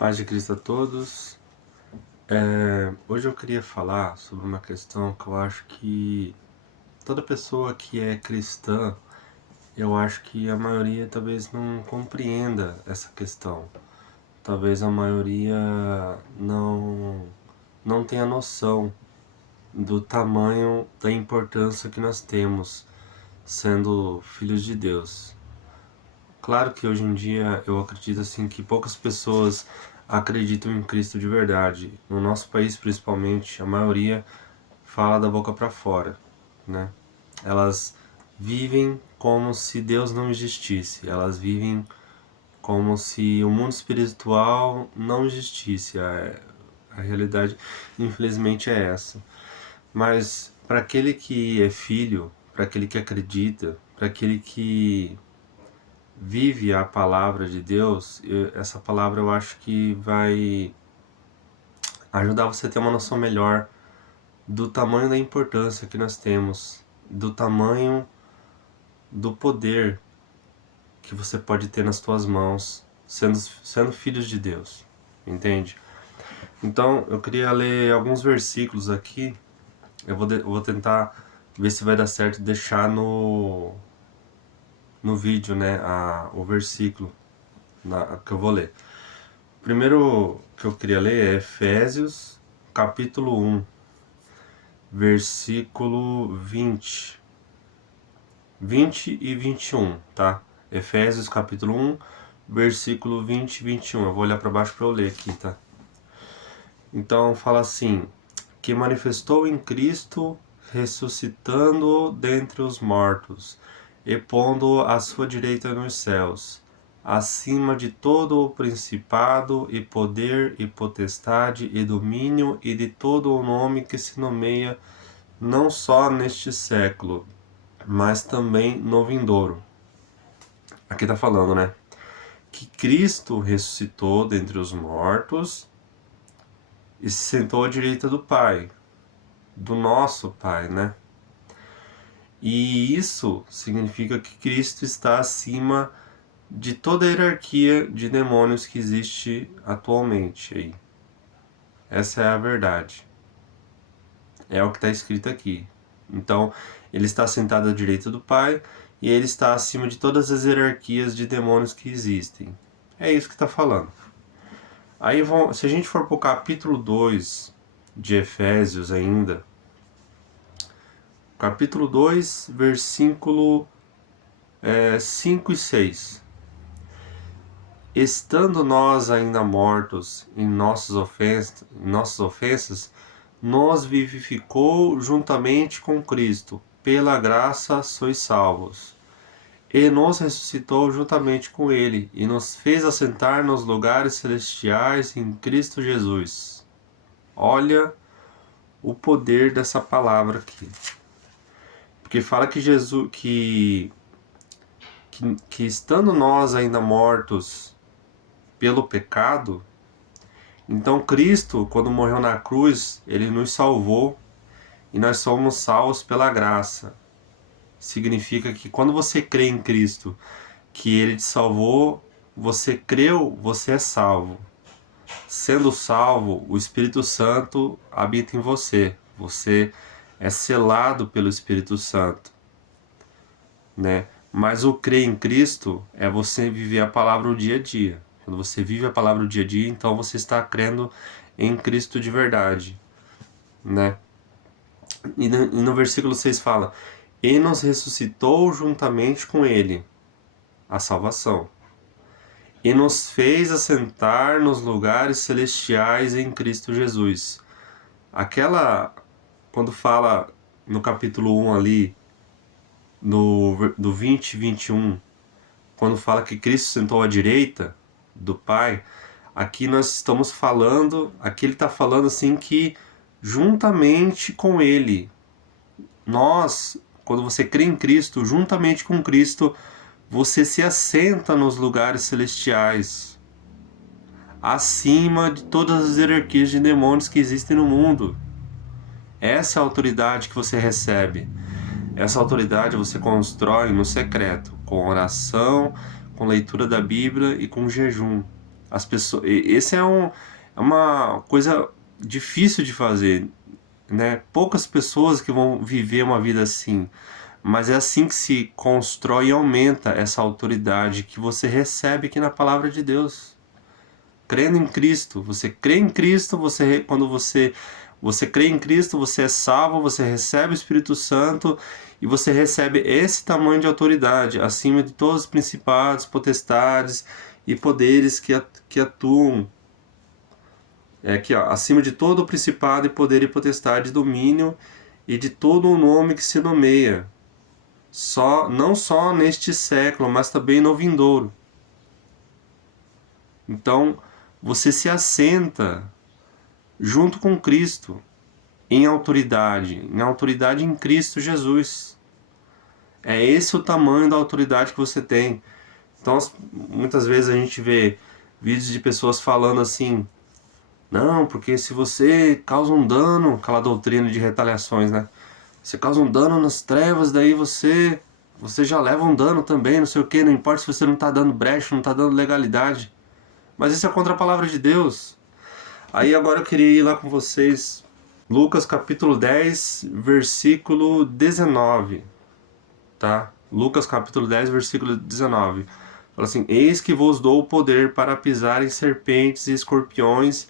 Paz de Cristo a todos. Hoje eu queria falar sobre uma questão que eu acho que toda pessoa que é cristã, eu acho que a maioria talvez não compreenda essa questão. Talvez a maioria não tenha noção do tamanho da importância que nós temos sendo filhos de Deus. Claro que hoje em dia eu acredito assim que poucas pessoas acreditam em Cristo de verdade. No nosso país, principalmente, a maioria fala da boca para fora, né? Elas vivem como se Deus não existisse. Elas vivem como se o mundo espiritual não existisse. A realidade, infelizmente, é essa. Mas para aquele que é filho, para aquele que acredita, para aquele que vive a palavra de Deus, essa palavra eu acho que vai ajudar você a ter uma noção melhor do tamanho da importância que nós temos, do tamanho do poder que você pode ter nas suas mãos, sendo filhos de Deus, entende? Então eu queria ler alguns versículos aqui. Eu vou tentar ver se vai dar certo deixar no vídeo, né, o versículo que eu vou ler. O primeiro que eu queria ler é Efésios, capítulo 1, versículo 20 e 21, tá? Efésios, capítulo 1, versículo 20 e 21. Eu vou olhar para baixo para eu ler aqui, tá? Então fala assim: que manifestou em Cristo, ressuscitando dentre os mortos, e pondo à sua direita nos céus, acima de todo o principado e poder e potestade e domínio e de todo o nome que se nomeia, não só neste século, mas também no vindouro. Aqui está falando, né? Que Cristo ressuscitou dentre os mortos e se sentou à direita do Pai, do nosso Pai, né? E isso significa que Cristo está acima de toda a hierarquia de demônios que existe atualmente aí. Essa é a verdade. É o que está escrito aqui. Então, ele está sentado à direita do Pai e ele está acima de todas as hierarquias de demônios que existem. É isso que está falando. Aí, se a gente for para o capítulo 2 de Efésios ainda, capítulo 2, versículo 5 e 6. Estando nós ainda mortos em nossas ofensas, nos vivificou juntamente com Cristo. Pela graça sois salvos. E nos ressuscitou juntamente com Ele, e nos fez assentar nos lugares celestiais em Cristo Jesus. Olha o poder dessa palavra aqui. Porque fala que Jesus, que estando nós ainda mortos pelo pecado, então Cristo, quando morreu na cruz, Ele nos salvou e nós somos salvos pela graça. Significa que quando você crê em Cristo, que Ele te salvou, você creu, você é salvo. Sendo salvo, o Espírito Santo habita em você. Você é selado pelo Espírito Santo, né? Mas o crer em Cristo é você viver a palavra o dia a dia. Quando você vive a palavra o dia a dia, então você está crendo em Cristo de verdade, né? E no versículo 6 fala: e nos ressuscitou juntamente com Ele, a salvação, e nos fez assentar nos lugares celestiais em Cristo Jesus. Quando fala no capítulo 1 ali, do 20 e 21, quando fala que Cristo sentou à direita do Pai, aqui nós estamos falando, aqui ele está falando assim que juntamente com Ele, nós, quando você crê em Cristo, juntamente com Cristo, você se assenta nos lugares celestiais, acima de todas as hierarquias de demônios que existem no mundo. Essa é a autoridade que você recebe. Essa autoridade você constrói no secreto, com oração, com leitura da Bíblia e com jejum. As pessoas, esse é uma coisa difícil de fazer, né? Poucas pessoas que vão viver uma vida assim, mas é assim que se constrói e aumenta essa autoridade que você recebe aqui na palavra de Deus. Crendo em Cristo, você crê em Cristo, quando você crê em Cristo, você é salvo, você recebe o Espírito Santo e você recebe esse tamanho de autoridade acima de todos os principados, potestades e poderes que atuam. É aqui, ó, acima de todo o principado e poder e potestade, domínio e de todo o nome que se nomeia, não só neste século, mas também no vindouro. Então, você se assenta junto com Cristo em autoridade em Cristo Jesus. É esse o tamanho da autoridade que você tem. Então, muitas vezes a gente vê vídeos de pessoas falando assim: não, porque se você causa um dano, aquela doutrina de retaliações, né? Você causa um dano nas trevas, daí você já leva um dano também, não sei o que, não importa se você não está dando brecha, não está dando legalidade. Mas isso é contra a palavra de Deus. Aí agora eu queria ir lá com vocês, Lucas capítulo 10, versículo 19, tá? Lucas capítulo 10, versículo 19. Fala assim: eis que vos dou o poder para pisar em serpentes e escorpiões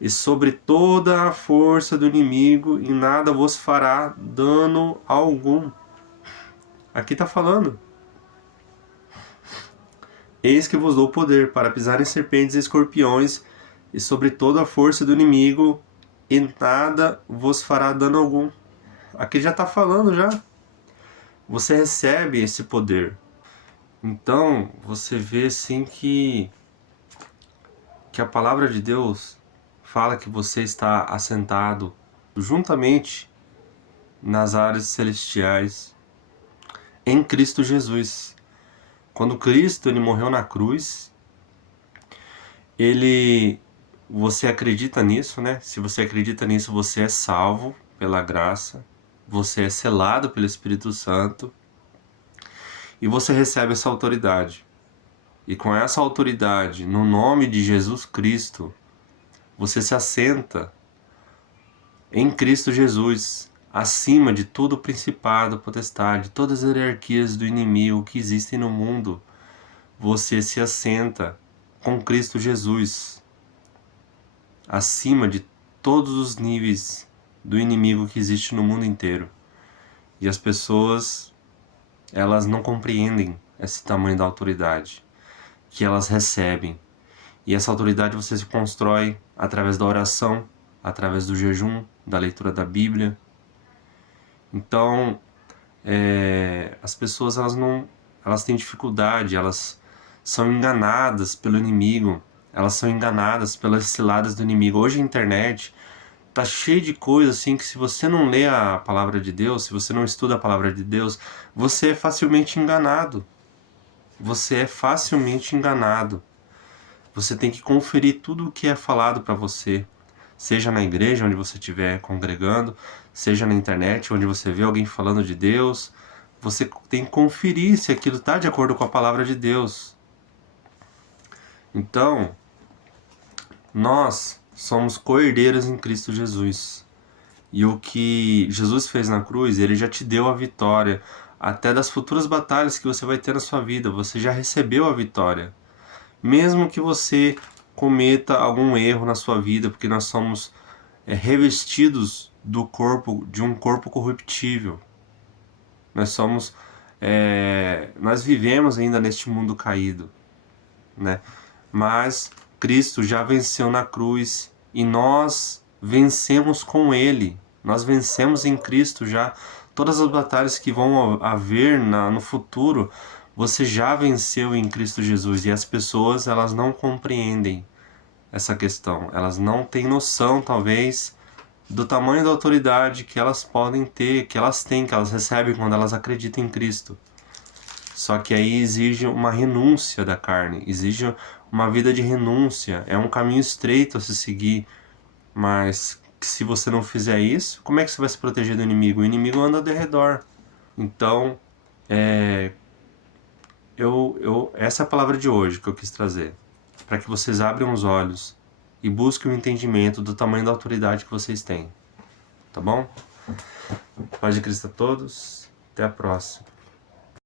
e sobre toda a força do inimigo, e nada vos fará dano algum. Aqui está falando: eis que vos dou poder para pisar em serpentes e escorpiões e sobre toda a força do inimigo, e nada vos fará dano algum. Aqui já está falando já. Você recebe esse poder. Então, você vê assim que a palavra de Deus fala que você está assentado juntamente nas áreas celestiais em Cristo Jesus. Quando Cristo ele morreu na cruz, você acredita nisso, né? Se você acredita nisso, você é salvo pela graça, você é selado pelo Espírito Santo e você recebe essa autoridade. E com essa autoridade, no nome de Jesus Cristo, você se assenta em Cristo Jesus, acima de todo principado, potestade, todas as hierarquias do inimigo que existem no mundo. Você se assenta com Cristo Jesus, acima de todos os níveis do inimigo que existe no mundo inteiro. E as pessoas, elas não compreendem esse tamanho da autoridade que elas recebem. E essa autoridade você se constrói através da oração, através do jejum, da leitura da Bíblia. Então, as pessoas elas têm dificuldade, elas são enganadas pelo inimigo, elas são enganadas pelas ciladas do inimigo. Hoje a internet tá cheia de coisas assim que, se você não lê a palavra de Deus, se você não estuda a palavra de Deus, você é facilmente enganado. Você é facilmente enganado. Você tem que conferir tudo o que é falado para você, seja na igreja onde você estiver congregando, seja na internet onde você vê alguém falando de Deus. Você tem que conferir se aquilo está de acordo com a palavra de Deus. Então, nós somos co-herdeiros em Cristo Jesus. E o que Jesus fez na cruz, ele já te deu a vitória. Até das futuras batalhas que você vai ter na sua vida, você já recebeu a vitória. Mesmo que você cometa algum erro na sua vida, porque nós somos revestidos de um corpo corruptível. Nós vivemos ainda neste mundo caído, né? Mas Cristo já venceu na cruz e nós vencemos com Ele. Nós vencemos em Cristo já. Todas as batalhas que vão haver no futuro, você já venceu em Cristo Jesus. E as pessoas, elas não compreendem essa questão. Elas não têm noção, talvez, do tamanho da autoridade que elas podem ter, que elas têm, que elas recebem quando elas acreditam em Cristo. Só que aí exige uma renúncia da carne, exige uma vida de renúncia. É um caminho estreito a se seguir, mas se você não fizer isso, como é que você vai se proteger do inimigo? O inimigo anda ao redor. Então, essa é a palavra de hoje que eu quis trazer. para que vocês abram os olhos e busquem o entendimento do tamanho da autoridade que vocês têm. Tá bom? Paz de Cristo a todos. Até a próxima.